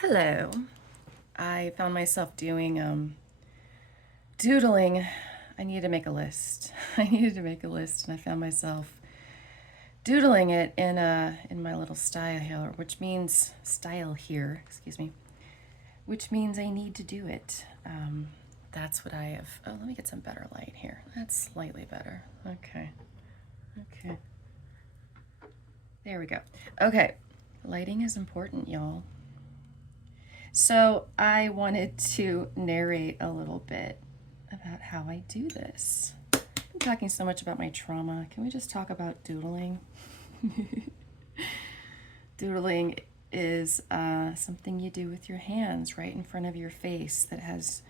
Hello. I found myself doing doodling. I needed to make a list. I needed to make a list, and I found myself doodling it in my little style here, excuse me, which means I need to do it. That's what I have. Oh, let me get some better light here. That's slightly better. Okay. Okay. There we go. Okay. Lighting is important, y'all. So I wanted to narrate a little bit about how I do this. I'm talking so much about my trauma. Can we just talk about doodling? Doodling is something you do with your hands right in front of your face that has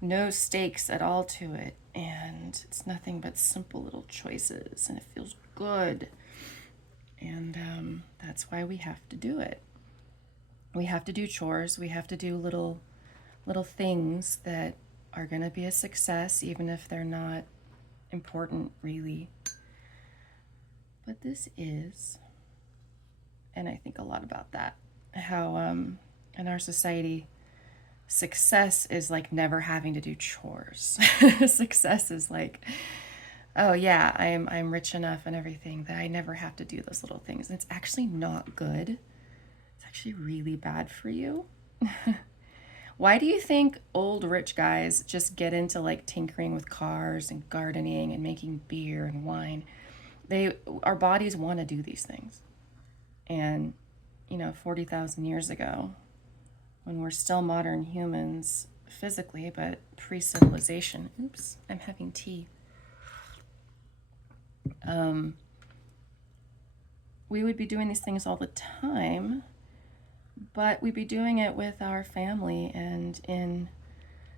no stakes at all to it. And it's nothing but simple little choices, and it feels good. And that's why we have to do it. We have to do chores. We have to do little things that are going to be a success, even if they're not important, really. But this is, and I think a lot about that, how in our society, success is like never having to do chores. Success is like, oh yeah, I'm rich enough and everything that I never have to do those little things. And it's actually not good. It's actually really bad for you. Why do you think old rich guys just get into like tinkering with cars and gardening and making beer and wine? Our bodies want to do these things. And 40,000 years ago, when we're still modern humans physically, but pre-civilization, oops, I'm having tea. We would be doing these things all the time, but we'd be doing it with our family and in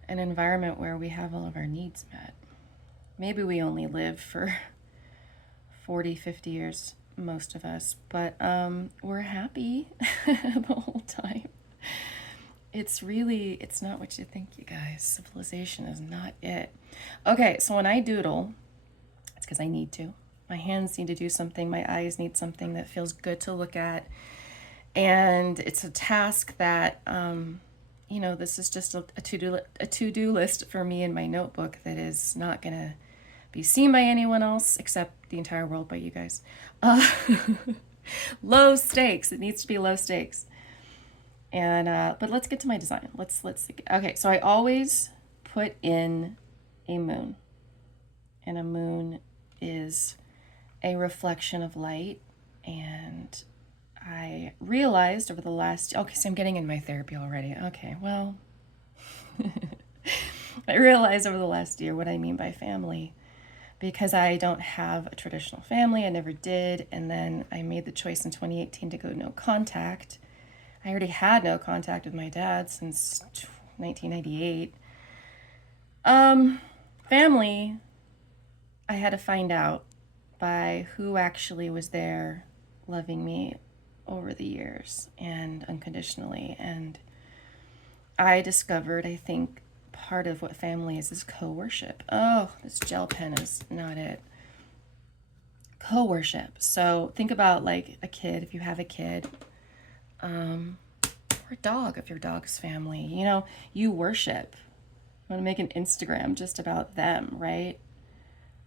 an environment where we have all of our needs met. Maybe we only live for 40, 50 years, most of us, but we're happy the whole time. It's not what you think, you guys. Civilization is not it. Okay, so when I doodle, it's because I need to. My hands need to do something. My eyes need something that feels good to look at. And it's a task that, this is just a to-do list for me in my notebook that is not going to be seen by anyone else except the entire world, by you guys. Low stakes. It needs to be low stakes. And but let's get to my design. Let's okay. So I always put in a moon, and a moon is a reflection of light. And I realized over the last, okay, so I'm getting in my therapy already. Okay, well, I realized over the last year what I mean by family, because I don't have a traditional family. I never did. And then I made the choice in 2018 to go no contact. I already had no contact with my dad since 1998. Family, I had to find out by who actually was there loving me over the years and unconditionally. And I discovered, I think, part of what family is co-worship. Oh, this gel pen is not it. Co-worship. So think about like a kid, if you have a kid, or a dog, if your dog's family. You worship. You want to make an Instagram just about them, right?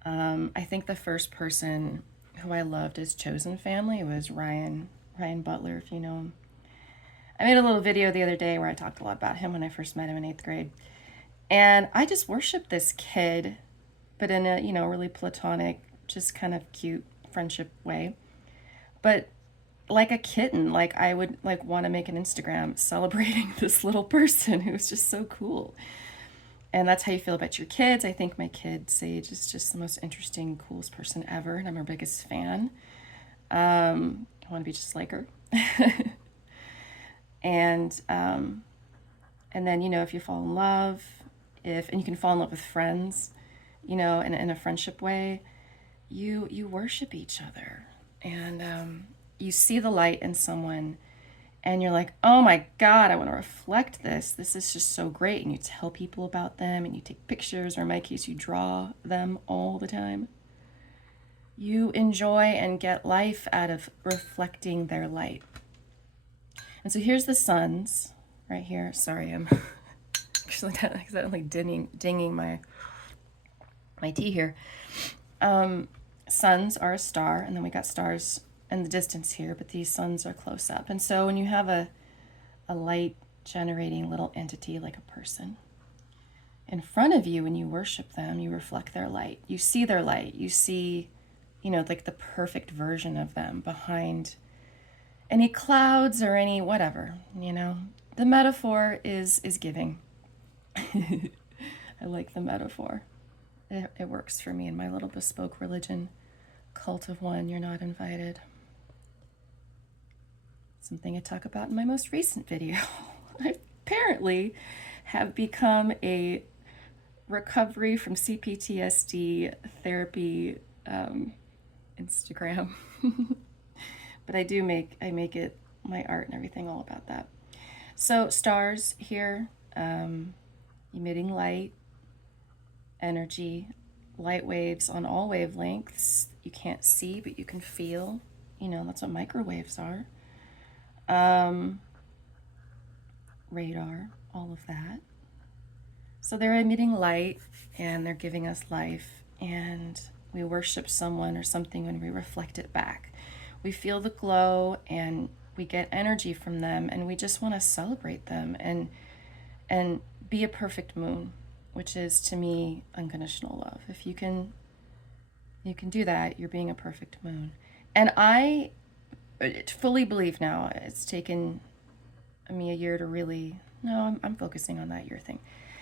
I think the first person who I loved as chosen family was Ryan Butler, if you know him. I made a little video the other day where I talked a lot about him when I first met him in 8th grade. And I just worshiped this kid, but in a, really platonic, just kind of cute friendship way. But like a kitten, like I would like want to make an Instagram celebrating this little person who was just so cool. And that's how you feel about your kids. I think my kid, Sage, is just the most interesting, coolest person ever, and I'm her biggest fan. I want to be just like her. and then, if you fall in love, and you can fall in love with friends, in a friendship way, you worship each other. And you see the light in someone, and you're like, oh my God, I want to reflect this. This is just so great. And you tell people about them, and you take pictures, or in my case, you draw them all the time. You enjoy and get life out of reflecting their light. And so here's the suns. right here. Sorry, I'm actually accidentally dinging my tea here. Suns are a star, and then we got stars in the distance here, but these suns are close up. And so when you have a light generating little entity like a person in front of you, when you worship them, you reflect their light. You see their light. You see, like the perfect version of them behind any clouds or any whatever, The metaphor is giving. I like the metaphor. It works for me in my little bespoke religion. Cult of one, you're not invited. Something I talk about in my most recent video. I apparently have become a recovery from CPTSD therapy Instagram. But I make it my art and everything all about that. So stars here, emitting light, energy, light waves on all wavelengths. You can't see, but you can feel. That's what microwaves are. Radar, all of that. So they're emitting light and they're giving us life, and we worship someone or something when we reflect it back. We feel the glow and we get energy from them, and we just want to celebrate them and be a perfect moon, which is to me unconditional love. If you can do that, you're being a perfect moon. And I fully believe now, it's taken me a year to really, no, I'm focusing on that year thing.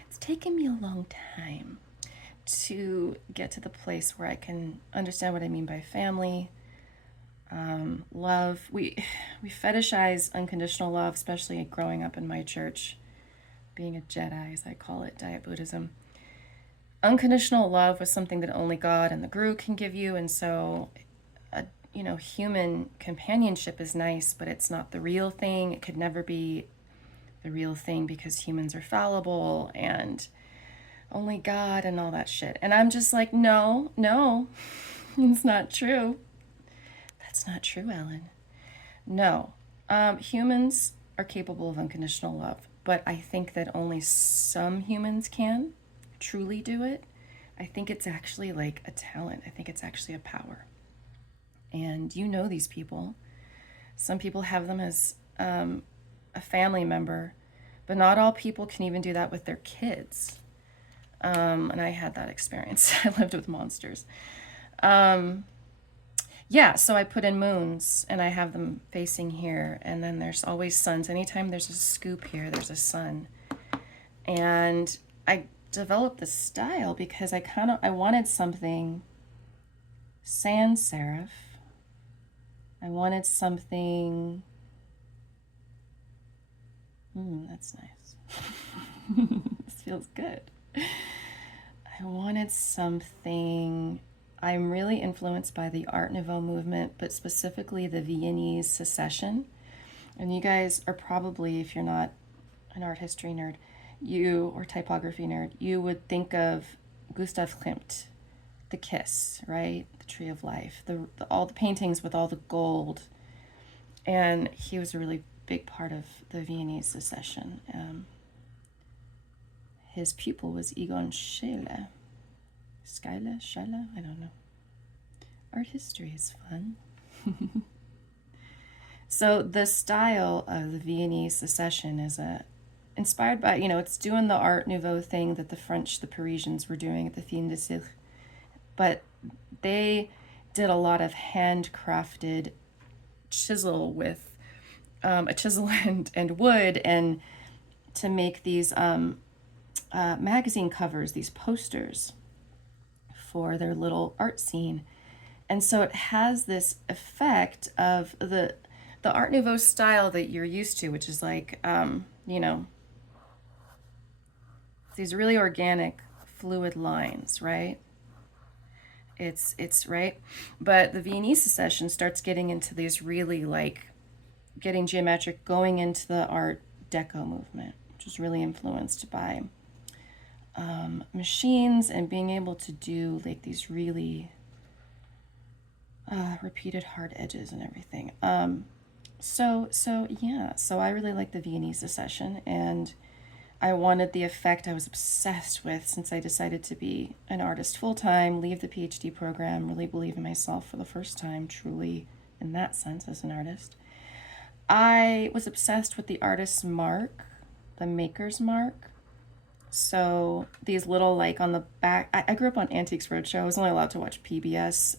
It's taken me a long time to get to the place where I can understand what I mean by family, love. We fetishize unconditional love, especially growing up in my church, being a Jedi, as I call it, Diet Buddhism. Unconditional love was something that only God and the Guru can give you, and so, human companionship is nice, but it's not the real thing. It could never be the real thing because humans are fallible and only God and all that shit. And I'm just like, no, it's not true. That's not true, Ellen. No. Humans are capable of unconditional love, but I think that only some humans can truly do it. I think it's actually like a talent. I think it's actually a power. And these people. Some people have them as a family member, but not all people can even do that with their kids. And I had that experience. I lived with monsters. So I put in moons and I have them facing here, and then there's always suns. Anytime there's a scoop here, there's a sun. And I developed this style because I wanted something sans serif. I wanted something, that's nice. This feels good. I wanted something, I'm really influenced by the Art Nouveau movement, but specifically the Viennese Secession. And you guys are probably, if you're not an art history nerd, or typography nerd, you would think of Gustav Klimt, The Kiss, right? The Tree of Life, all the paintings with all the gold. And he was a really big part of the Viennese Secession. His pupil was Egon Schiele. Schiele? I don't know. Art history is fun. So the style of the Viennese Secession is inspired by, it's doing the Art Nouveau thing that the Parisians were doing at the fin de siècle. But they did a lot of handcrafted chisel with a chisel and wood, and to make these magazine covers, these posters for their little art scene. And so it has this effect of the Art Nouveau style that you're used to, which is like, these really organic, fluid lines, right? It's right. But the Viennese Secession starts getting into these really getting geometric, going into the Art Deco movement, which is really influenced by machines and being able to do these really repeated hard edges and everything. So I really like the Viennese Secession, and I wanted the effect I was obsessed with since I decided to be an artist full time, leave the PhD program, really believe in myself for the first time, truly in that sense as an artist. I was obsessed with the artist's mark, the maker's mark. So these little, like on the back, I grew up on Antiques Roadshow. I was only allowed to watch PBS,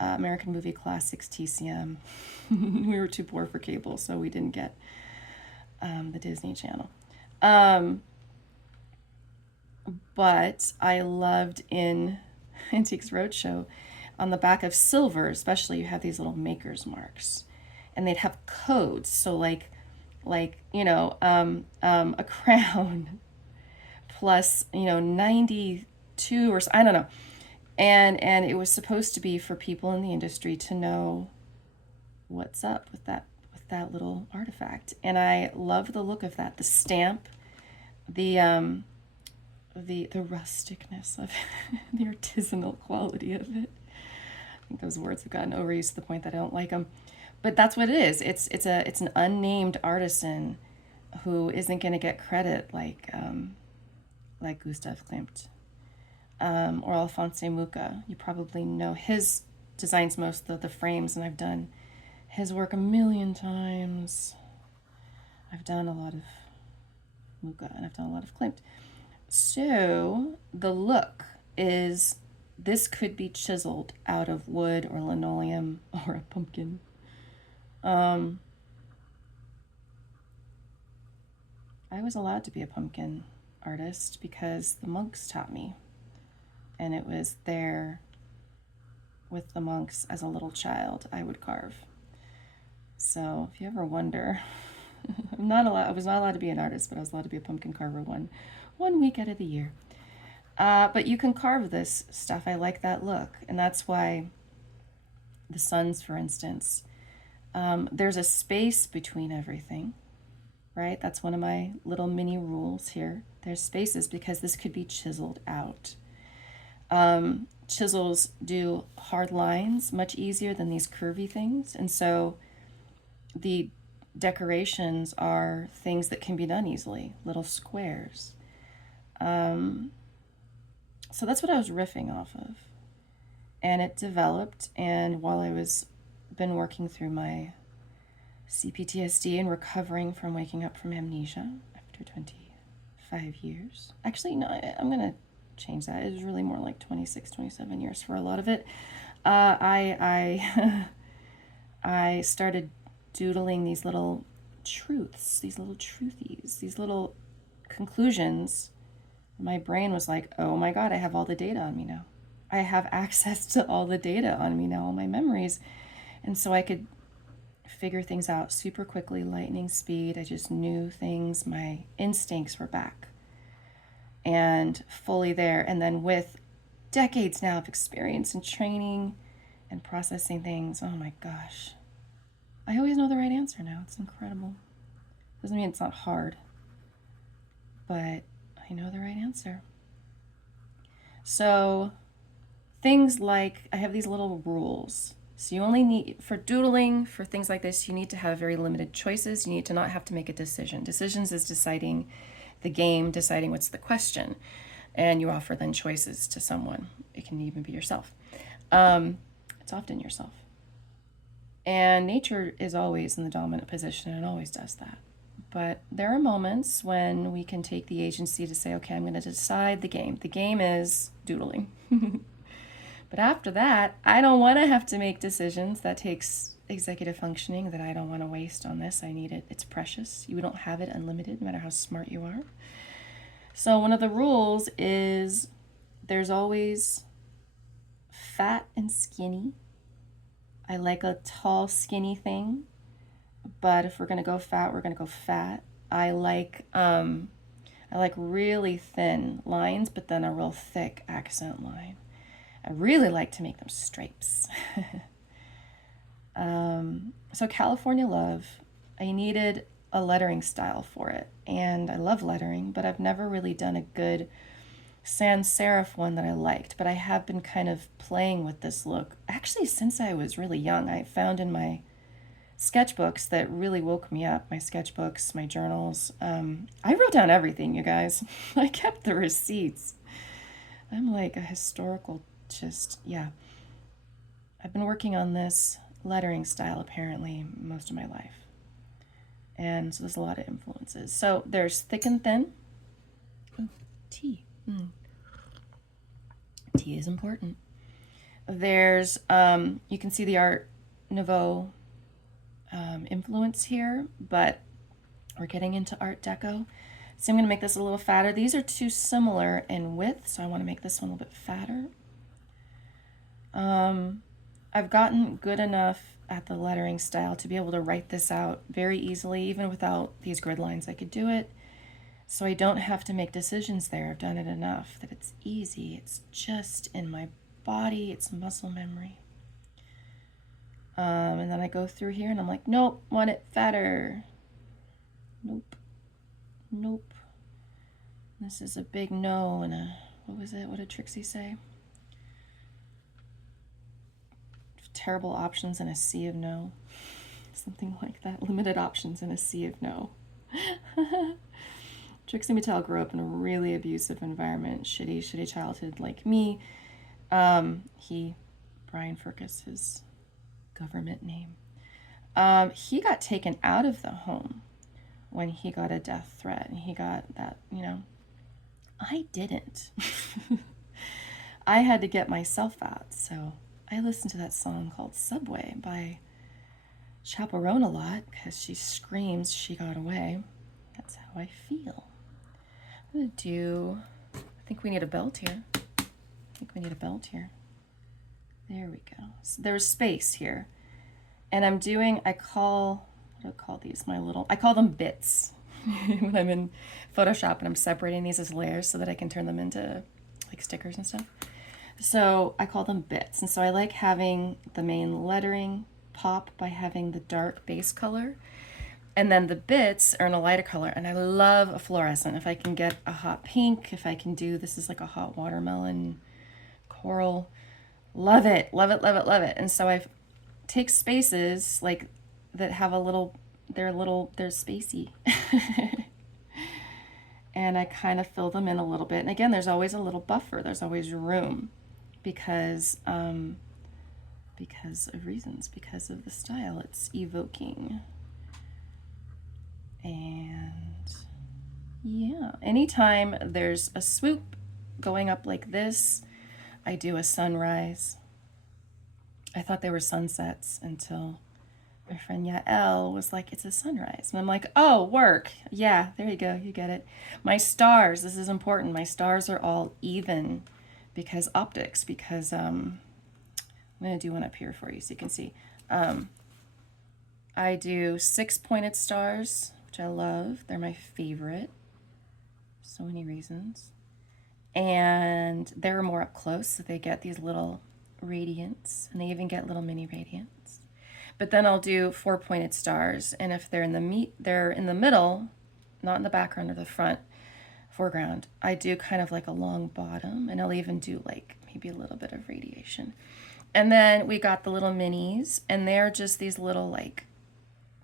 American Movie Classics, TCM. We were too poor for cable, so we didn't get the Disney Channel. Um, but I loved in Antiques Roadshow, on the back of silver, especially, you have these little maker's marks, and they'd have codes. So a crown plus 92 or so, I don't know, and it was supposed to be for people in the industry to know what's up with that little artifact, and I love the look of that, the stamp, the the rusticness of it, the artisanal quality of it. I think those words have gotten overused to the point that I don't like them, but that's what it is. It's an unnamed artisan who isn't going to get credit like Gustav Klimt, or Alphonse Mucha. You probably know his designs most of the frames, and I've done his work a million times. I've done a lot of Mucha, and I've done a lot of Klimt. So the look is, this could be chiseled out of wood or linoleum or a pumpkin. I was allowed to be a pumpkin artist because the monks taught me, and it was there with the monks as a little child I would carve. So if you ever wonder, I was not allowed to be an artist, but I was allowed to be a pumpkin carver one week out of the year. But you can carve this stuff. I like that look, and that's why the suns, for instance, there's a space between everything, right? That's one of my little mini rules here. There's spaces because this could be chiseled out. Chisels do hard lines much easier than these curvy things, and so the decorations are things that can be done easily, little squares. So that's what I was riffing off of, and it developed. And while I was been working through my CPTSD and recovering from waking up from amnesia after 25 years, actually no, I'm gonna change that. It was really more like 26, 27 years for a lot of it. I I started doodling these little truths, these little truthies, these little conclusions. My brain was like, oh my God, I have all the data on me now. I have access to all the data on me now, all my memories. And so I could figure things out super quickly, lightning speed. I just knew things. My instincts were back and fully there. And then with decades now of experience and training and processing things, oh my gosh, I always know the right answer now. It's incredible. Doesn't mean it's not hard, but I know the right answer. So things like, I have these little rules. So you only need, for doodling, for things like this, you need to have very limited choices. You need to not have to make a decision. Decisions is deciding the game, deciding what's the question. And you offer then choices to someone. It can even be yourself. It's often yourself. And nature is always in the dominant position, and it always does that. But there are moments when we can take the agency to say, okay, I'm going to decide the game. The game is doodling. But after that, I don't want to have to make decisions. That takes executive functioning that I don't want to waste on this. I need it. It's precious. You don't have it unlimited, no matter how smart you are. So one of the rules is there's always fat and skinny. I like a tall, skinny thing, but if we're gonna go fat, we're gonna go fat. I like really thin lines, but then a real thick accent line. I really like to make them stripes. So California Love, I needed a lettering style for it, and I love lettering, but I've never really done a good sans serif one that I liked. But I have been kind of playing with this look actually since I was really young. I found in my sketchbooks that really woke me up. My sketchbooks, my journals. I wrote down everything, you guys. I kept the receipts. I'm like a historical, yeah. I've been working on this lettering style apparently most of my life. And so there's a lot of influences. So there's thick and thin. Oh, tea. Tea is important. There's, you can see the Art Nouveau influence here, but we're getting into Art Deco. So I'm going to make this a little fatter. These are too similar in width, so I want to make this one a little bit fatter. I've gotten good enough at the lettering style to be able to write this out very easily, even without these grid lines. I could do it, so I don't have to make decisions there. I've done it enough that it's easy. It's just in my body. It's muscle memory. And then I go through here and I'm like, nope, want it fatter. Nope. Nope. This is a big no and a, what was it? What did Trixie say? Terrible options in a sea of no. Something like that. Limited options in a sea of no. Trixie Mattel grew up in a really abusive environment. Shitty childhood like me. Brian Furcus, his government name. He got taken out of the home when he got a death threat. And he got that, I didn't. I had to get myself out, so I listened to that song called Subway by Chaperone a lot because she screams she got away. That's how I feel. I'm going to do, I think we need a belt here. There we go. So there's space here. And I'm doing, what do I call these? I call them bits. When I'm in Photoshop and I'm separating these as layers so that I can turn them into like stickers and stuff. So I call them bits. And so I like having the main lettering pop by having the dark base color. And then the bits are in a lighter color. And I love a fluorescent. If I can get a hot pink, if I can do, this is like a hot watermelon coral. Love it, love it, love it, love it. And so I take spaces like that have they're spacey. And I kind of fill them in a little bit. And again, there's always a little buffer. There's always room because of reasons, because of the style it's evoking. And yeah, anytime there's a swoop going up like this, I do a sunrise. I thought they were sunsets until my friend Yael was like, it's a sunrise. And I'm like, oh, work. Yeah, there you go. You get it. My stars, this is important. My stars are all even because optics, because I'm going to do one up here for you so you can see. I do 6 pointed stars, which I love. They're my favorite. So many reasons. And they're more up close, so they get these little radiants, and they even get little mini radiants. But then I'll do 4 pointed stars, and if they're in the middle, not in the background or the foreground, I do kind of like a long bottom, and I'll even do like maybe a little bit of radiation. And then we got the little minis, and they're just these little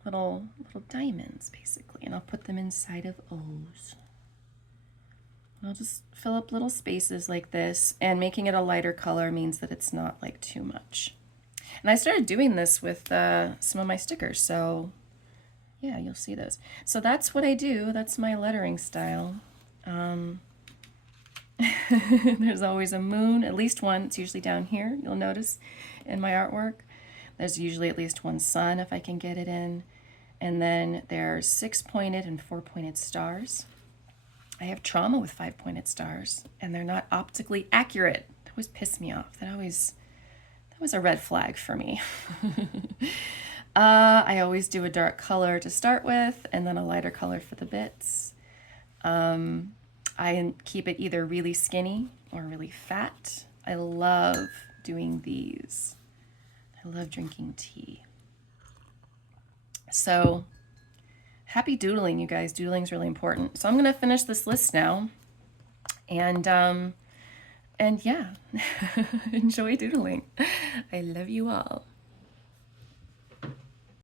little diamonds basically, and I'll put them inside of O's. I'll just fill up little spaces like this, and making it a lighter color means that it's not like too much. And I started doing this with some of my stickers, so yeah, you'll see those. So that's what I do. That's my lettering style. There's always a moon, at least one. It's usually down here, you'll notice in my artwork. There's usually at least one sun if I can get it in. And then there's 6 pointed and 4 pointed stars. I have trauma with 5 pointed stars, and they're not optically accurate. That always pissed me off. That was a red flag for me. I always do a dark color to start with, and then a lighter color for the bits. I keep it either really skinny or really fat. I love doing these. I love drinking tea. So happy doodling, you guys. Doodling is really important. So I'm going to finish this list now. And yeah, enjoy doodling. I love you all.